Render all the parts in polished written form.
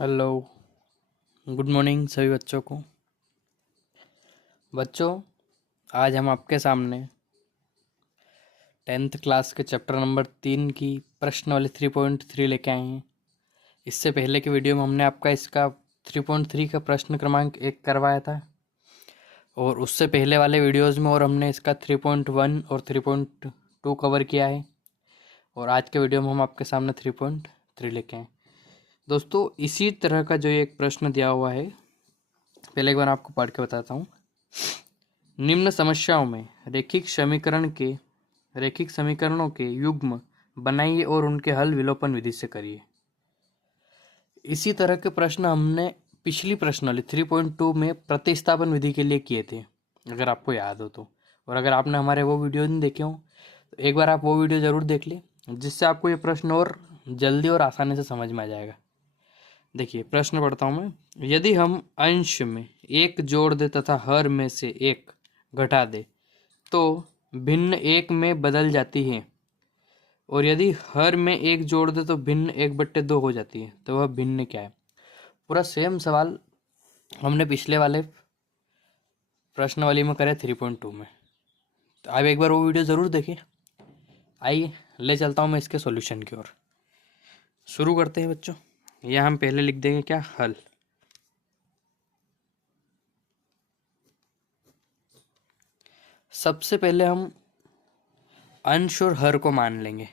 Hello. Good morning सभी बच्चों को। बच्चों, आज हम आपके सामने 10th क्लास के चैप्टर नंबर 3 की प्रश्नावली 3.3 लेके आए हैं। इससे पहले के वीडियो में हमने आपका इसका 3.3 का प्रश्न क्रमांक 1 करवाया था, और उससे पहले वाले वीडियोस में और हमने इसका 3.1 और 3.2 कवर किया है, और आज के वीडियो में हम आपके सामने 3.3 लेके आए। दोस्तों, इसी तरह का जो एक प्रश्न दिया हुआ है, पहले एक बार आपको पढ़ के बताता हूँ। निम्न समस्याओं में रेखिक समीकरणों के युग्म बनाइए और उनके हल विलोपन विधि से करिए। इसी तरह के प्रश्न हमने पिछली प्रश्नावली 3.2 में प्रतिस्थापन विधि के लिए किए थे, अगर आपको याद हो तो। और अगर आपने हमारे वो वीडियो नहीं देखे हो तो एक बार आप वो वीडियो ज़रूर देख लें, जिससे आपको ये प्रश्न और जल्दी और आसानी से समझ में आ जाएगा। देखिए, प्रश्न पढ़ता हूँ मैं। यदि हम अंश में एक जोड़ दे तथा हर में से एक घटा दे तो भिन्न एक में बदल जाती है, और यदि हर में एक जोड़ दे तो भिन्न 1/2 हो जाती है, तो वह भिन्न क्या है? पूरा सेम सवाल हमने पिछले वाले प्रश्नावली में करे 3.2 में। तो आप एक बार वो वीडियो ज़रूर देखें। आइए ले चलता हूँ मैं इसके सॉल्यूशन की ओर। शुरू करते हैं बच्चों। यह हम पहले लिख देंगे क्या? हल। सबसे पहले हम अंश और हर को मान लेंगे।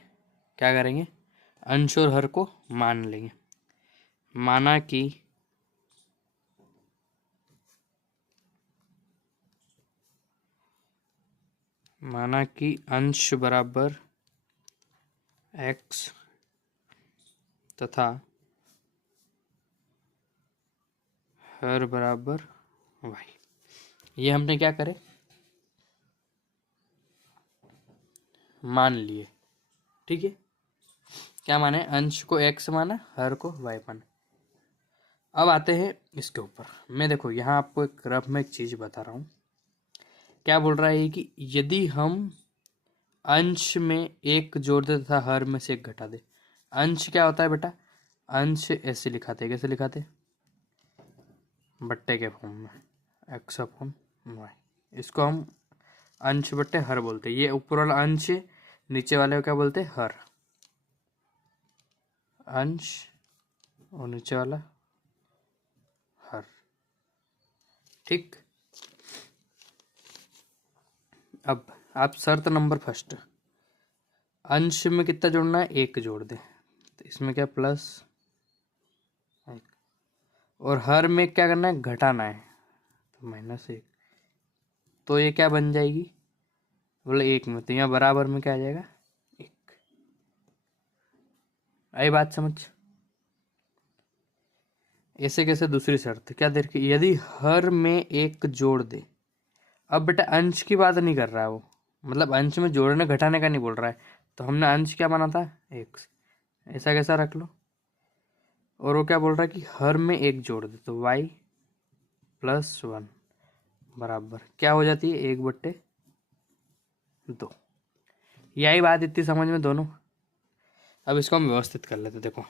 क्या करेंगे? अंश और हर को मान लेंगे। माना कि अंश बराबर x तथा हर बराबर y। ये हमने क्या करे? मान लिए। ठीक है, क्या माने? अंश को x माना, हर को y माना। अब आते हैं इसके ऊपर। मैं देखो यहाँ आपको एक रफ में एक चीज बता रहा हूँ। क्या बोल रहा है कि यदि हम अंश में एक जोड़ दे तथा हर में से एक घटा दे। अंश क्या होता है बेटा? अंश ऐसे लिखाते, कैसे लिखाते? बट्टे के फॉर्म में, x अपॉन वाई। इसको हम अंश बट्टे हर बोलते हैं। ये ऊपर वाला अंश, नीचे वाले को क्या बोलते हैं? हर। अंश और नीचे वाला हर। ठीक। अब आप शर्त नंबर फर्स्ट, अंश में कितना जोड़ना है? एक जोड़ दे, तो इसमें क्या प्लस, और हर में क्या करना है? घटाना है, तो -1। तो ये क्या बन जाएगी? बोले एक में, तो यहाँ बराबर में क्या आ जाएगा? 1। आई बात समझ? ऐसे कैसे? दूसरी शर्त क्या देखिए, यदि हर में एक जोड़ दे। अब बेटा अंश की बात नहीं कर रहा है वो, मतलब अंश में जोड़ने घटाने का नहीं बोल रहा है। तो हमने अंश क्या माना था? x। ऐसा कैसा रख लो। और वो क्या बोल रहा है कि हर में एक जोड़ दे, तो y + 1 बराबर क्या हो जाती है? 1/2। यही बात इतनी समझ में दोनों। अब इसको हम व्यवस्थित कर लेते। देखो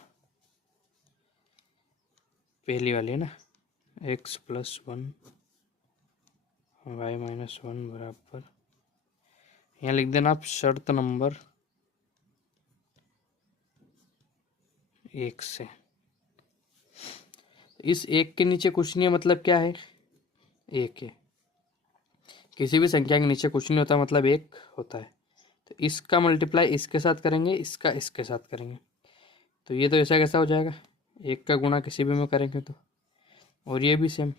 पहली वाली है ना, x + 1 y - 1 बराबर, यहाँ लिख देना आप शर्त नंबर 1 से। इस 1 के नीचे कुछ नहीं है, मतलब क्या है? 1 है। किसी भी संख्या के नीचे कुछ नहीं होता, मतलब 1 होता है। तो इसका मल्टीप्लाई इसके साथ करेंगे, इसका इसके साथ करेंगे, तो ये तो ऐसा कैसा हो जाएगा? 1 का गुणा किसी भी में करेंगे तो। और ये भी सेम,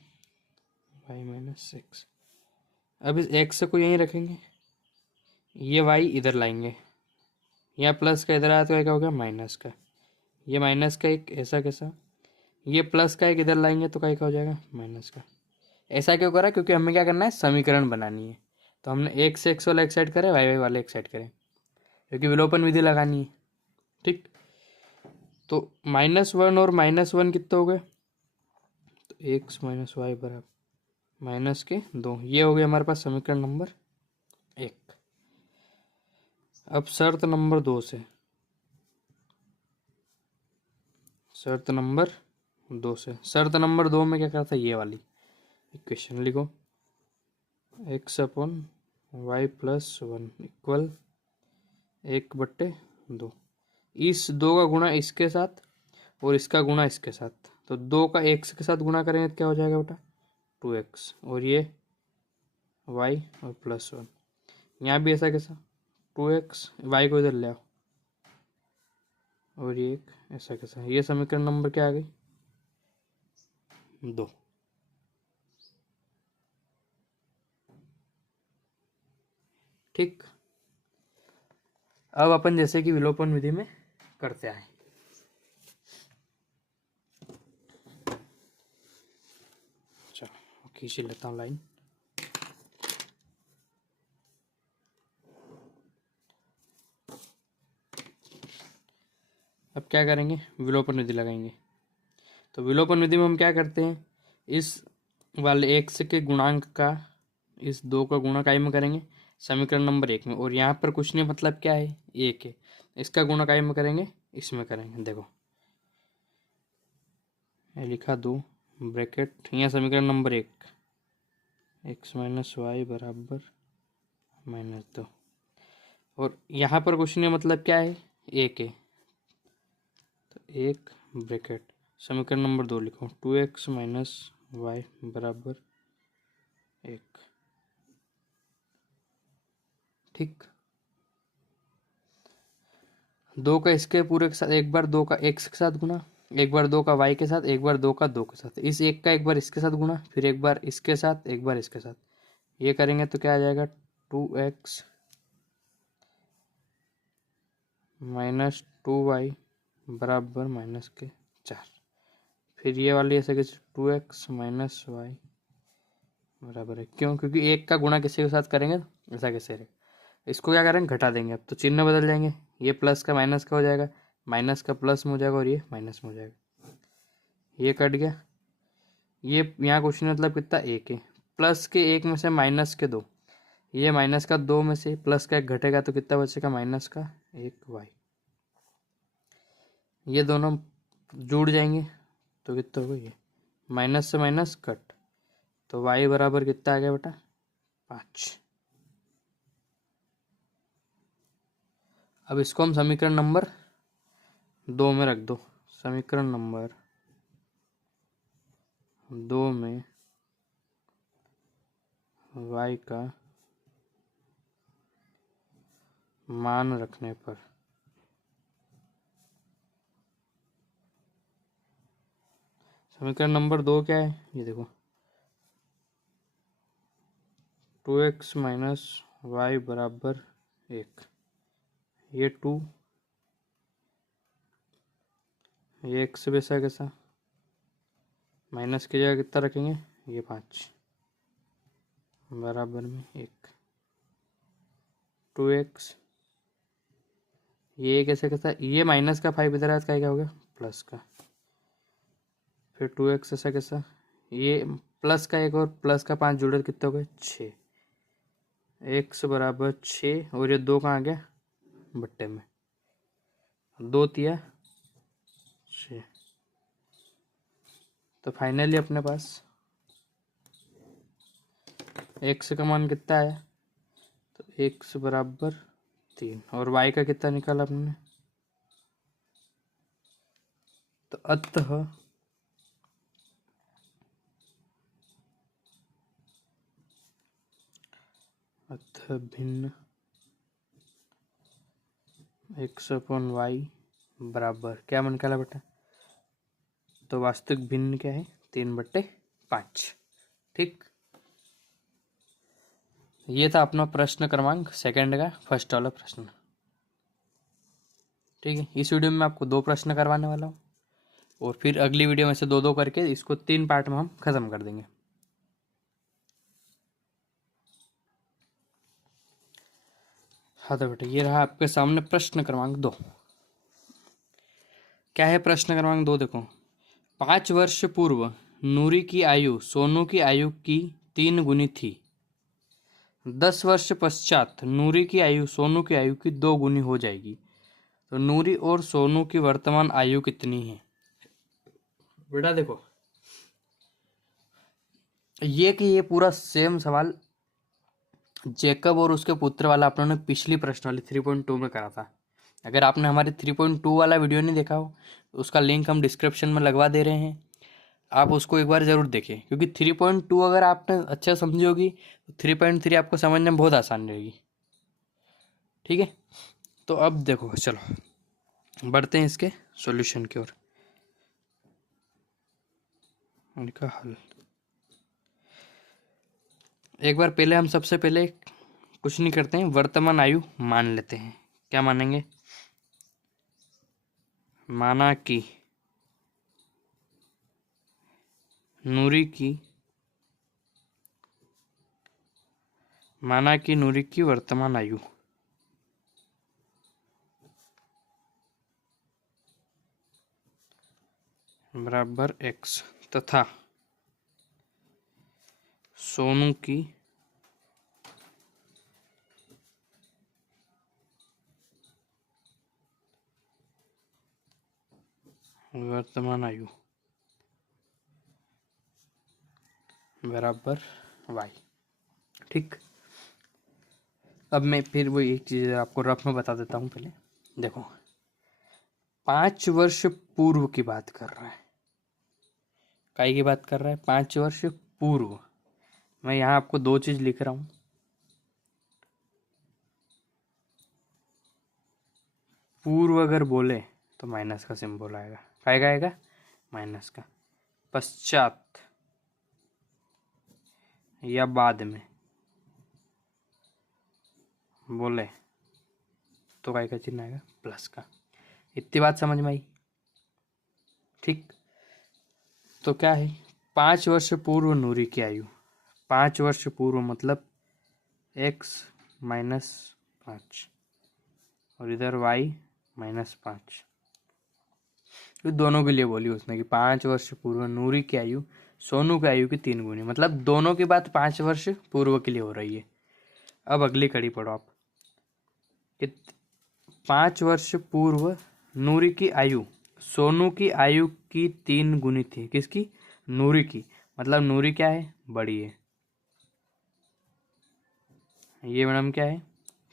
y - 6। अब इस x को यहीं रखेंगे, ये y इधर लाएंगे, यहाँ प्लस का इधर आया तो क्या हो गया? माइनस का। ये माइनस का एक ऐसा कैसा, ये प्लस का एक इधर लाएंगे तो क्या हो जाएगा? माइनस का। ऐसा क्यों करा? क्योंकि हमें क्या करना है? समीकरण बनानी है। तो हमने x से x वाला एक साइड करें, y वाला एक साइड करें, क्योंकि विलोपन विधि लगानी है। ठीक। तो -1 और -1 कितने हो गए? तो x - y बराबर -2। ये हो गया हमारे पास समीकरण नंबर 1। अब शर्त नंबर 2 से, शर्त नंबर 2 से। शर्त नंबर 2 में क्या करता है, ये वाली इक्वेशन लिखो, x/y+1 इक्वल 1/2। इस 2 का गुणा इसके साथ और इसका गुणा इसके साथ, तो 2 का x के साथ गुणा करेंगे तो क्या हो जाएगा बेटा, 2x, और ये y और +1। यहाँ भी ऐसा कैसा, 2x, y को इधर ले आओ, और ये एक ऐसा कैसा, ये समीकरण नंबर क्या आ गई, 2। ठीक, अब अपन जैसे कि विलोपन विधि में करते आए, चलो खींच लेता हूँ लाइन। अब क्या करेंगे, विलोपन विधि लगाएंगे। तो विलोपन विधि में हम क्या करते हैं, इस वाले x के गुणांक का इस 2 का गुणा काय में करेंगे, समीकरण नंबर 1 में, और यहाँ पर कुछ नहीं, मतलब क्या है, 1 है, इसका गुणा काय में करेंगे, इसमें करेंगे। देखो ये लिखा 2 ब्रैकेट, यहाँ समीकरण नंबर 1, x - y = -2, और यहाँ पर कुछ नहीं, मतलब क्या है, 1 है, तो 1 ब्रैकेट, समीकरण नंबर 2 लिखो, 2x - y = 1। ठीक, 2 का इसके पूरे के साथ, एक बार 2 का x के साथ गुणा, एक बार 2 का y के साथ, एक बार 2 का 2 के साथ, इस 1 का एक बार इसके साथ गुणा, फिर एक बार इसके साथ, एक बार इसके साथ, ये करेंगे तो क्या आ जाएगा, 2x - 2y = -4। फिर ये वाली ऐसे कैसे, 2x - y बराबर है, क्यों, क्योंकि 1 का गुणा किसी के साथ करेंगे तो ऐसा कैसे रहेगा। इसको क्या करेंगे, घटा देंगे, अब तो चिन्ह बदल जाएंगे, ये प्लस का माइनस का हो जाएगा, माइनस का प्लस में हो जाएगा, और ये माइनस में हो जाएगा, ये कट गया, ये यहाँ क्वेश्चन मतलब कितना, 1 है, प्लस के 1 में से माइनस के 2, ये माइनस का 2 में से प्लस का 1 घटेगा तो कितना बचेगा, माइनस का 1y, ये दोनों जुड़ जाएंगे तो कितना होगा, ये माइनस से माइनस कट, तो y बराबर कितना आ गया बेटा, 5। अब इसको हम समीकरण नंबर 2 में रख दो, समीकरण नंबर 2 में y का मान रखने पर समीकरण नंबर 2 क्या है, ये देखो, 2x - y = 1, ये 2, ये x वैसा कैसा, माइनस की जगह कितना रखेंगे, ये 5 बराबर में 1, 2x, ये कैसे कैसा, ये माइनस का 5 इधर आता क्या हो गया, प्लस का, फिर 2x ऐसा कैसा, ये प्लस का 1 और प्लस का 5 जुड़े कितना हो गया, 6, x = 6, और ये 2 कहाँ आ गया, बट्टे में, 2 तिया 6, तो फाइनली अपने पास x का मान कितना आया, तो x = 3, और y का कितना निकाला अपने, तो अतः भिन्न x/y बराबर क्या मन निकाला बेटा, तो वास्तविक भिन्न क्या है, 3/5। ठीक, ये था अपना प्रश्न क्रमांक 2 का फर्स्ट वाला प्रश्न। ठीक है, इस वीडियो में मैं आपको 2 प्रश्न करवाने वाला हूँ, और फिर अगली वीडियो में से 2-2 करके इसको 3 पार्ट में हम खत्म कर देंगे। हाँ तो बेटा, ये रहा आपके सामने प्रश्न क्रमांक 2। क्या है प्रश्न क्रमांक 2, देखो, 5 वर्ष पूर्व नूरी की आयु सोनू की आयु की 3 गुनी थी। 10 वर्ष पश्चात नूरी की आयु सोनू की आयु की 2 गुनी हो जाएगी, तो नूरी और सोनू की वर्तमान आयु कितनी है। बेटा देखो, ये पूरा सेम सवाल जेकब और उसके पुत्र वाला अपनों ने पिछली प्रश्न वाली 3.2 में करा था। अगर आपने हमारे 3.2 वाला वीडियो नहीं देखा हो तो उसका लिंक हम डिस्क्रिप्शन में लगवा दे रहे हैं, आप उसको एक बार ज़रूर देखें, क्योंकि 3.2 अगर आपने अच्छा समझी होगी तो 3.3 आपको समझने में बहुत आसान रहेगी। ठीक है, तो अब देखो, चलो बढ़ते हैं इसके सॉल्यूशन की ओर। इनका हल एक बार पहले हम सबसे पहले कुछ नहीं करते हैं, वर्तमान आयु मान लेते हैं। क्या मानेंगे? माना कि नूरी की वर्तमान आयु बराबर x तथा सोनू की वर्तमान आयु बराबर y। ठीक, अब मैं फिर वो एक चीज़ आपको रफ में बता देता हूँ। पहले देखो, 5 वर्ष पूर्व की बात कर रहा है। काय की बात कर रहा है? 5 वर्ष पूर्व। मैं यहाँ आपको दो चीज़ लिख रहा हूँ। पूर्व अगर बोले तो माइनस का सिंबल आएगा। काय का आएगा? माइनस का। पश्चात या बाद में बोले तो काय का चिन्ह आएगा? प्लस का। इतनी बात समझ में आई? ठीक, तो क्या है? 5 वर्ष पूर्व नूरी की आयु, 5 वर्ष पूर्व मतलब x माइनस 5 और इधर y माइनस 5। तो दोनों के लिए बोली उसने कि 5 वर्ष पूर्व नूरी की आयु सोनू की आयु की 3 गुनी, मतलब दोनों की बात 5 वर्ष पूर्व के लिए हो रही है। अब अगली कड़ी पढ़ो आप कि 5 वर्ष पूर्व नूरी की आयु सोनू की आयु की 3 गुनी थी। किसकी? नूरी की। मतलब नूरी क्या है? बड़ी है। ये मैडम क्या है?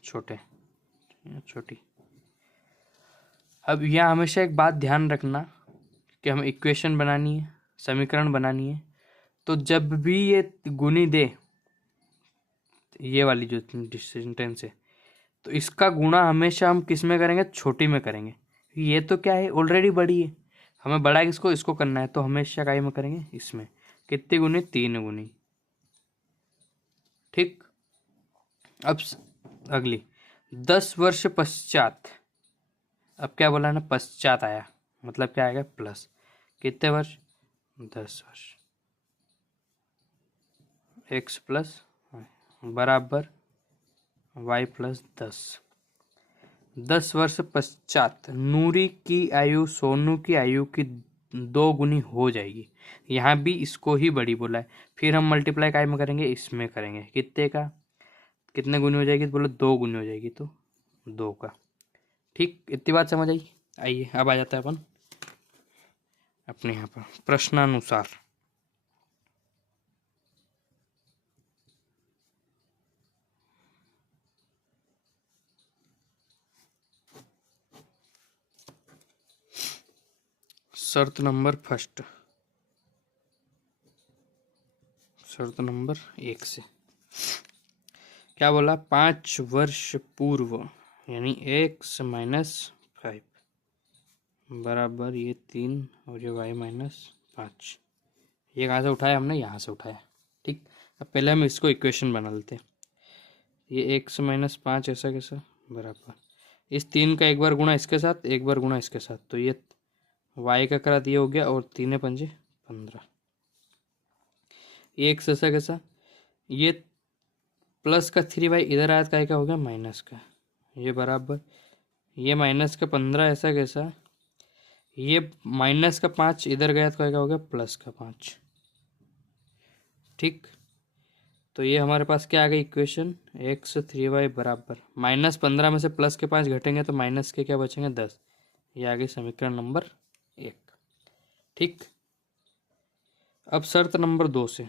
छोटे, छोटी। अब यहाँ हमेशा एक बात ध्यान रखना कि हमें इक्वेशन बनानी है, समीकरण बनानी है, तो जब भी ये गुनी दे, ये वाली जो डिस्टेंस है, तो इसका गुणा हमेशा हम किस में करेंगे? छोटी में करेंगे। ये तो क्या है? ऑलरेडी बड़ी है, हमें बड़ा किसको? इसको करना है, तो हमेशा काय में करेंगे? इसमें। कितनी गुनी? 3 गुनी। ठीक, अब अगली 10 वर्ष पश्चात। अब क्या बोला ना? पश्चात आया, मतलब क्या आएगा? प्लस। कितने वर्ष? 10 वर्ष। x प्लस बराबर y प्लस 10। 10 वर्ष पश्चात नूरी की आयु सोनू की आयु की 2 गुनी हो जाएगी। यहाँ भी इसको ही बड़ी बोला है, फिर हम मल्टीप्लाई काय में करेंगे? इसमें करेंगे। कितने का? कितने गुनी हो जाएगी? तो बोलो 2 गुनी हो जाएगी, तो 2 का। ठीक, इतनी बात समझ आई? आइए अब आ जाता है अपन अपने यहाँ पर प्रश्नानुसार। शर्त नंबर फर्स्ट, शर्त नंबर 1 से क्या बोला? 5 वर्ष पूर्व यानी x माइनस 5 बराबर ये 3 और ये y माइनस 5। ये कहाँ से उठाया हमने? यहाँ से उठाया। ठीक, अब पहले हम इसको इक्वेशन बना लेते हैं। ये x माइनस 5 ऐसा कैसा बराबर इस 3 का एक बार गुणा इसके साथ, एक बार गुणा इसके साथ, तो ये y का करा दिया हो गया, और 3 पंजे 15। ये x ऐसा कैसा, ये प्लस का 3y इधर आया का हो गया माइनस का, ये बराबर ये माइनस का 15 ऐसा कैसा, ये माइनस का 5 इधर गया तो क्या हो गया? प्लस का 5। ठीक, तो ये हमारे पास क्या आ गई इक्वेशन? x 3y बराबर माइनस 15 में से प्लस के 5 घटेंगे तो माइनस के क्या बचेंगे? 10। ये आ गई समीकरण नंबर 1। ठीक, अब शर्त नंबर 2 से,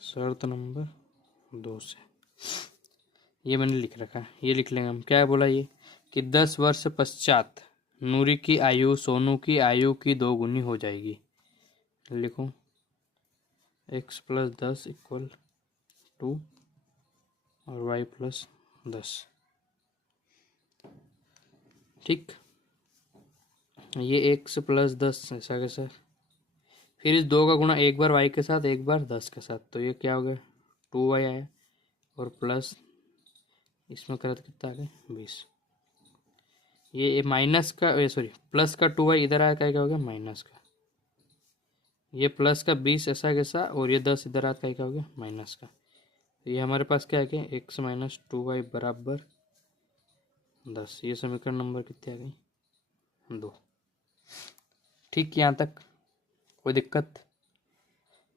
शर्त नंबर 2 से ये मैंने लिख रखा है, ये लिख लेंगे हम। क्या बोला ये कि 10 वर्ष पश्चात नूरी की आयु सोनू की आयु की 2 गुनी हो जाएगी। लिखो x + 10 = 2 और y + 10। ठीक, ये x + 10 ऐसा कैसा, फिर इस 2 का गुणा एक बार y के साथ एक बार 10 के साथ, तो ये क्या हो गया 2y आया, और प्लस इसमें करा तो कितना आ गया 20। ये माइनस का, सॉरी प्लस का 2y इधर आया, क्या हो गया माइनस का, ये प्लस का 20 ऐसा कैसा, और ये 10 इधर आता क्या हो गया माइनस का। तो ये हमारे पास क्या है कि x - 2y = 10। ये समीकरण नंबर कितने आ गई 2। ठीक, यहाँ तक कोई दिक्कत?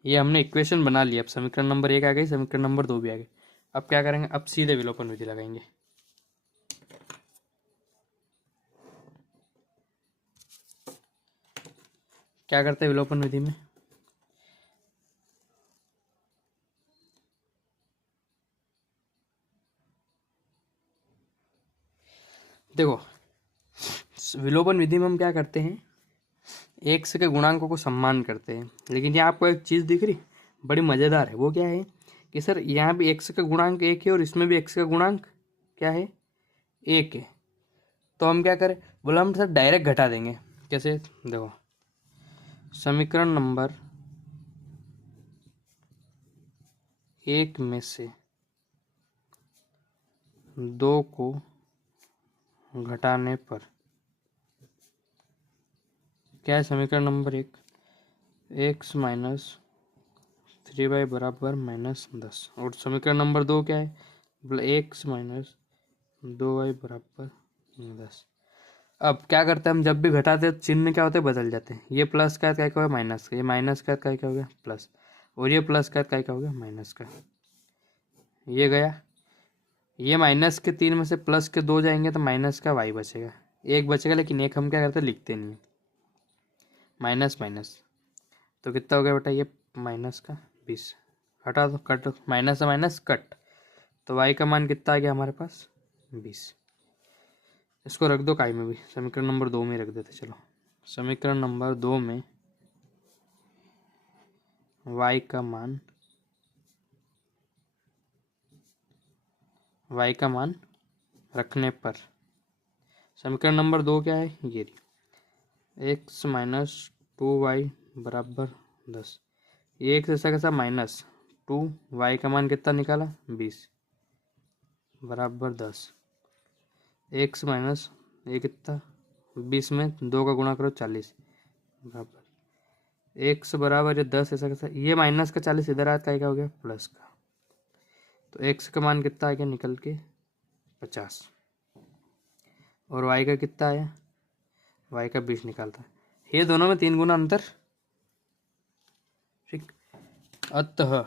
ये हमने इक्वेशन बना लिया। अब समीकरण नंबर 1 आ गई, समीकरण नंबर 2 भी आ गई। अब क्या करेंगे, अब सीधे विलोपन विधि लगाएंगे। क्या करते हैं विलोपन विधि में, देखो विलोपन विधि में हम क्या करते हैं, एक्स के गुणांकों को सम्मान करते हैं। लेकिन यहाँ आपको एक चीज़ दिख रही बड़ी मज़ेदार है, वो क्या है कि सर यहाँ भी एक्स का गुणांक 1 है और इसमें भी एक्स का गुणांक क्या है 1 है। तो हम क्या करें, बोला हम सर डायरेक्ट घटा देंगे। कैसे, देखो समीकरण नंबर 1 में से 2 को घटाने पर क्या है, समीकरण नंबर 1 x - 3y = -10, और समीकरण नंबर 2 क्या है, x - 2y = 10। अब क्या करते हैं हम, जब भी घटाते हैं चिन्ह क्या होते हैं बदल जाते हैं। ये प्लस का क्या होगा माइनस का, ये माइनस का क्या हो गया प्लस, और ये प्लस का क्या हो गया माइनस का। ये गया, ये माइनस के 3 में से प्लस के 2 जाएंगे तो माइनस का y बचेगा, एक बचेगा। लेकिन एक हम क्या करते हैं लिखते नहीं है, माइनस माइनस, तो कितना हो गया बेटा ये माइनस का 20। हटा दो, कट, माइनस से माइनस कट, तो y का मान कितना आ गया हमारे पास 20। इसको रख दो काय में भी, समीकरण नंबर 2 में रख देते। चलो समीकरण नंबर 2 में y का मान रखने पर समीकरण नंबर 2 क्या है, ये x - 2y = 10। ये एक ऐसा कैसा -2, y का मान कितना निकाला 20 = 10। x माइनस ये कितना 20 में 2 का गुणा करो 40 बराबर x बराबर ये 10 ऐसा कैसा, ये माइनस का 40 इधर आता क्या हो गया प्लस का, तो x का मान कितना आ गया निकल के 50, और y का कितना आया, y का 20 निकालता है। ये दोनों में 3 गुना अंतर। ठीक, अतः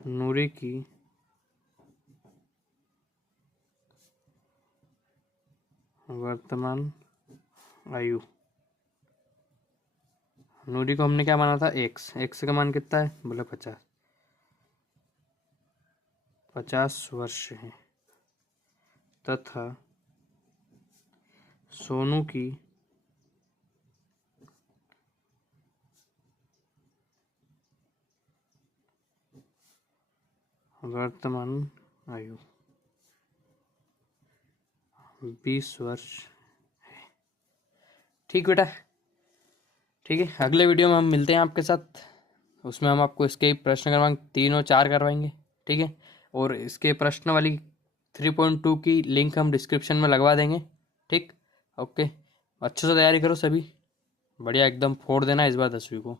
नूरी की वर्तमान आयु, नूरी को हमने क्या माना था x का मान कितना है बोले 50 वर्ष है, तथा सोनू की वर्तमान आयु 20 वर्ष है। ठीक बेटा, ठीक है, अगले वीडियो में हम मिलते हैं आपके साथ। उसमें हम आपको इसके प्रश्न क्रमांक 3 और 4 करवाएंगे। ठीक है, और इसके प्रश्न वाली 3.2 की लिंक हम डिस्क्रिप्शन में लगवा देंगे। ठीक, ओके, अच्छे से तैयारी करो सभी, बढ़िया एकदम फोड़ देना इस बार 10वीं को।